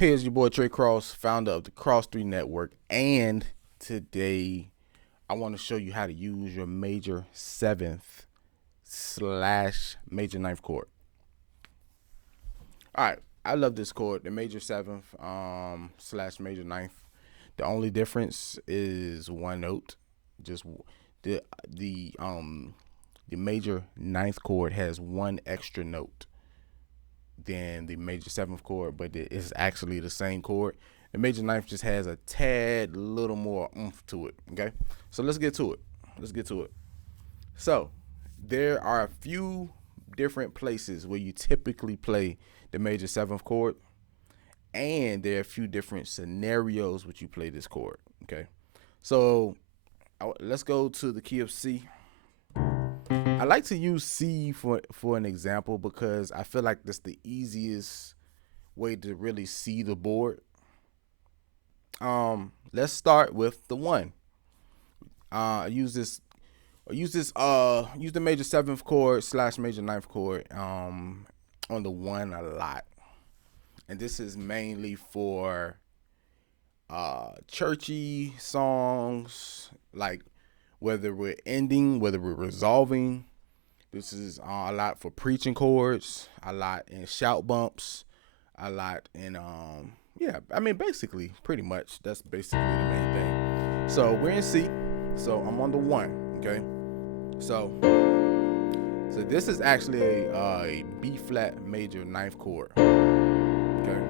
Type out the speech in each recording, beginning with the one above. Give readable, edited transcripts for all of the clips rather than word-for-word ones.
Here's your boy Trey Cross, founder of the Cross 3 Network, and today I want to show you how to use your major 7th / major 9th chord. Alright, I love this chord, the major 7th / major 9th. The only difference is one note. Just the major 9th chord has one extra note than the major 7th chord, but it's actually the same chord. The major 9th just has a tad little more oomph to it. Okay, so let's get to it. So there are a few different places where you typically play the major 7th chord, and there are a few different scenarios which you play this chord. Okay, so let's go to the key of C. I like to use C for an example because I feel like that's the easiest way to really see the board. Let's start with the 1. Use the major 7th chord / major 9th chord on the 1 a lot, and this is mainly for churchy songs, like whether we're ending, whether we're resolving. This is a lot for preaching chords, a lot in shout bumps, a lot in basically pretty much that's basically the main thing. So we're in C, so I'm on the 1. Okay, so this is actually a B flat major 9th chord. Okay,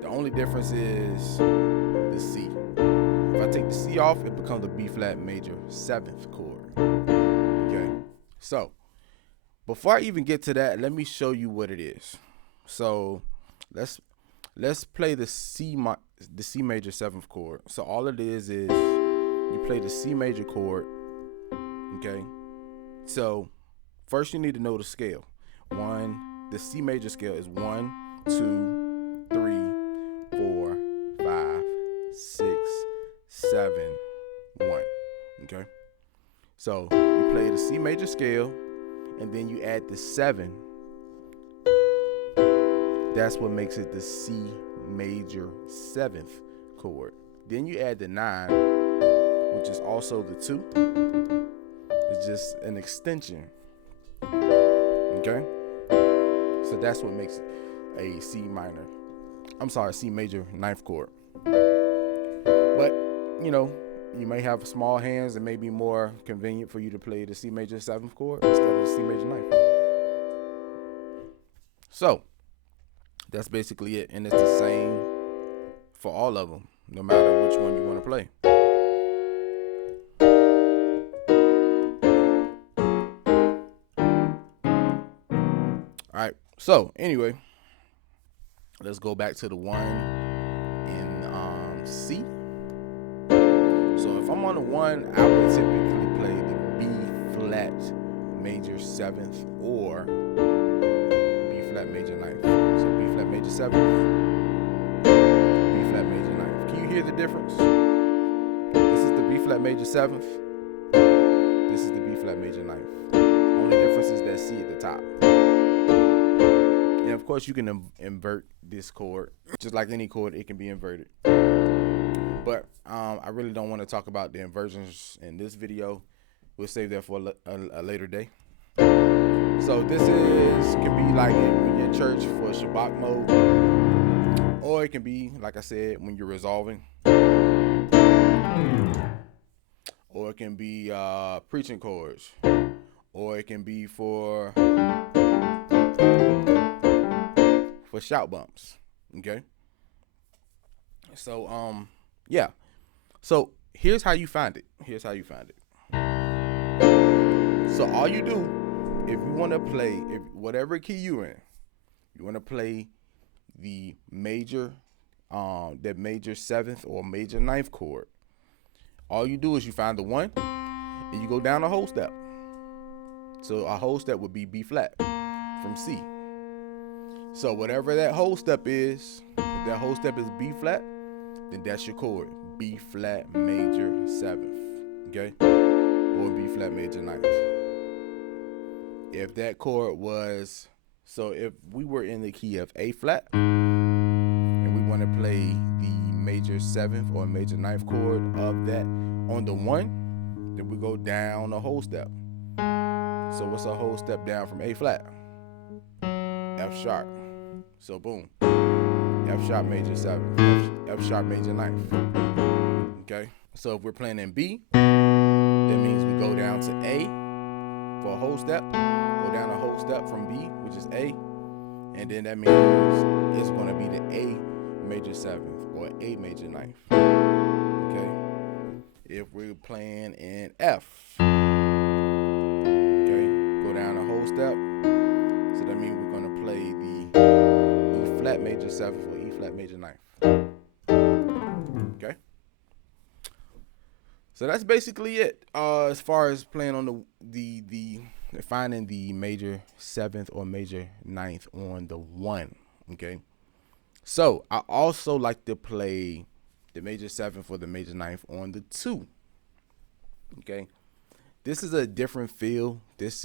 the only difference is the C. If I take the C off, it becomes a B flat major 7th chord. Okay, so before I even get to that, let me show you what it is. So let's play the C major 7th chord. So all it is you play the C major chord. Okay, so first you need to know the scale. The C major scale is 1, 2, 3, 4, 5, 6, 7, 1. Okay, so you play the C major scale, and then you add the 7. That's what makes it the C major 7th chord. Then you add the 9, which is also the 2. It's just an extension. Okay, so that's what makes it a C major 9th chord. But you may have small hands, and may be more convenient for you to play the C major 7th chord instead of the C major 9th. So that's basically it, and it's the same for all of them, no matter which one you want to play. All right, so anyway, let's go back to the 1 in C. So if I'm on the 1, I would typically play the B flat major 7th or B flat major 9th. So B flat major 7th, B flat major 9th. Can you hear the difference? This is the B flat major 7th. This is the B flat major 9th. Only difference is that C at the top. And of course, you can invert this chord. Just like any chord, it can be inverted. But I really don't want to talk about the inversions in this video. We'll save that for a later day. So this can be like when you're in church for Shabbat mode, or it can be, like I said, when you're resolving, or it can be preaching chords, or it can be for shout bumps. Okay, so yeah, so here's how you find it. So all you do, if you want to play, whatever key you're in, you want to play the major, that major 7th or major 9th chord, all you do is you find the 1 and you go down a whole step. So a whole step would be B flat from C. So whatever that whole step is, if that whole step is B flat, then that's your chord, B flat major 7th, okay, or B flat major 9th. If that chord was, so if we were in the key of A flat, want to play the major 7th or major 9th chord of that on the 1, then we go down a whole step. So what's a whole step down from A flat? F sharp. So boom, F sharp major 7th, F sharp major 9th. Okay, so if we're playing in B, that means we go down to A for a whole step, go down a whole step from B, which is A, and then that means it's going to be the A major 7th or A major 9th. Okay, if we're playing in F, okay, go down a whole step, so that means we're going to play the E flat major 7th or E flat major 9th. Okay, so that's basically it as far as playing on the finding the major 7th or major 9th on the 1. Okay, so I also like to play the major 7th or the major 9th on the 2. Okay, this is a different feel. This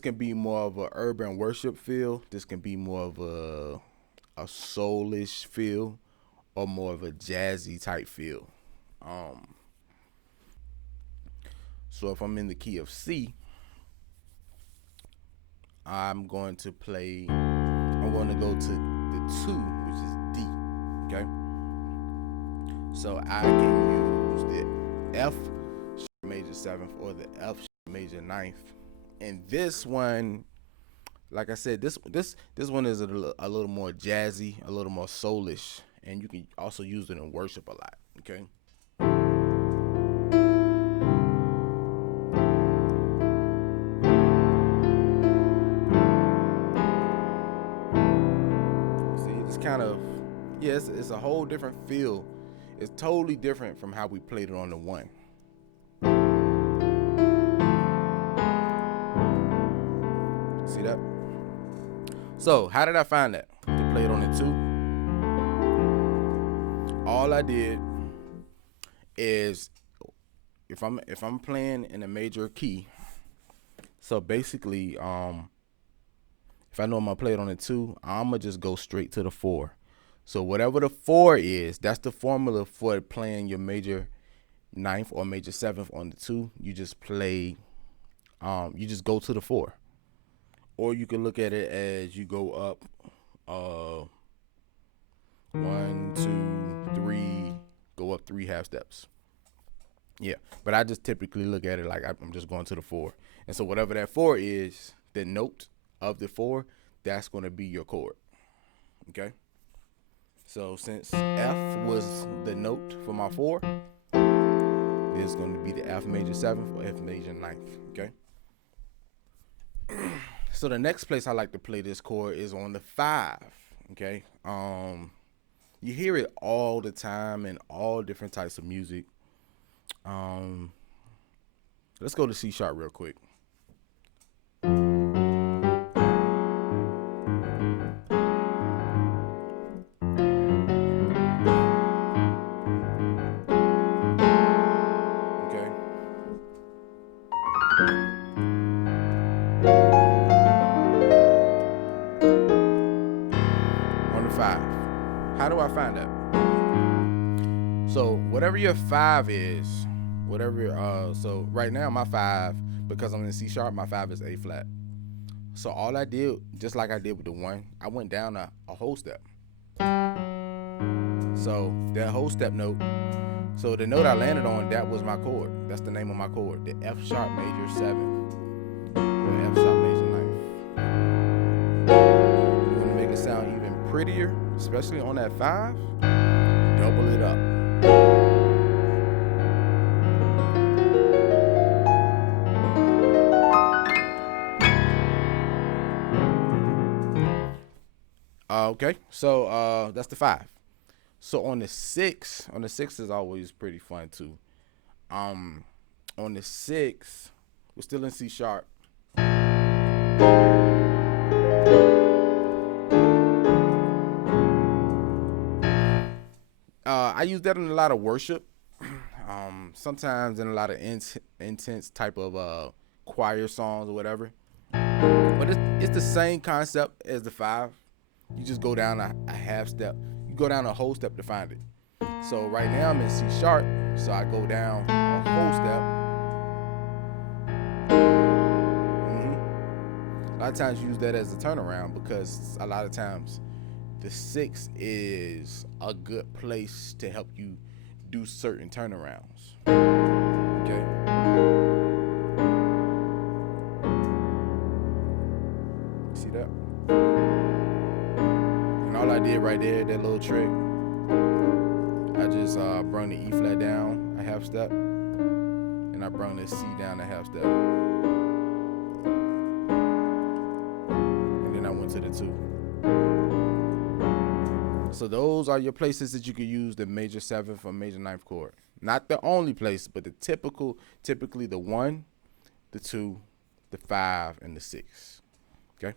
can be more of a urban worship feel. This can be more of a soulish feel, or more of a jazzy type feel. So if I'm in the key of C, I'm going to go to the 2, which is D. Okay, so I can use the F major 7th or the F major 9th. And this one, like I said, this one is a little more jazzy, a little more soulish, and you can also use it in worship a lot. Okay. It's a whole different feel. It's totally different from how we played it on the 1. See that? So how did I find that to play it on the 2? All I did is, if I'm playing in a major key, so basically if I know I'm gonna play it on the 2, I'm gonna just go straight to the 4. So whatever the 4 is, that's the formula for playing your major 9th or major 7th on the 2. You just play, you just go to the 4. Or you can look at it as you go up 1, 2, 3, go up 3 half steps. Yeah, but I just typically look at it like I'm just going to the 4. And so whatever that 4 is, the note of the 4, that's going to be your chord. Okay? So since F was the note for my 4, it's going to be the F major 7th or F major 9th. Okay? So the next place I like to play this chord is on the 5. Okay? You hear it all the time in all different types of music. Let's go to C sharp real quick. On the 5. How do I find that? So whatever your 5 is, so right now my 5, because I'm in C sharp, my 5 is A flat. So all I did, just like I did with the 1, I went down a whole step. So that whole step note, so the note I landed on, that was my chord. That's the name of my chord, the F sharp major 7th or F sharp major 9th. You want to make it sound even prettier, especially on that 5, double it up. Okay, so that's the 5. So on the 6 is always pretty fun too. On the 6, we're still in C sharp. I use that in a lot of worship. Sometimes in a lot of intense type of choir songs or whatever. But it's the same concept as the 5. You just go down a half step. You go down a whole step to find it. So right now I'm in C sharp, so I go down a whole step. A lot of times you use that as a turnaround because a lot of times the 6 is a good place to help you do certain turnarounds. Okay. See that? And all I did right there, that little trick, I just brung the E flat down a half step, and I brung the C down a half step, and then I went to the 2. So those are your places that you could use the major 7th or major 9th chord. Not the only place, but the typically the 1, the 2, the 5, and the 6. Okay.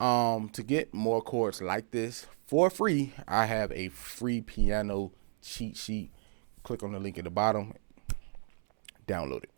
To get more chords like this for free, I have a free piano cheat sheet. Click on the link at the bottom, download it.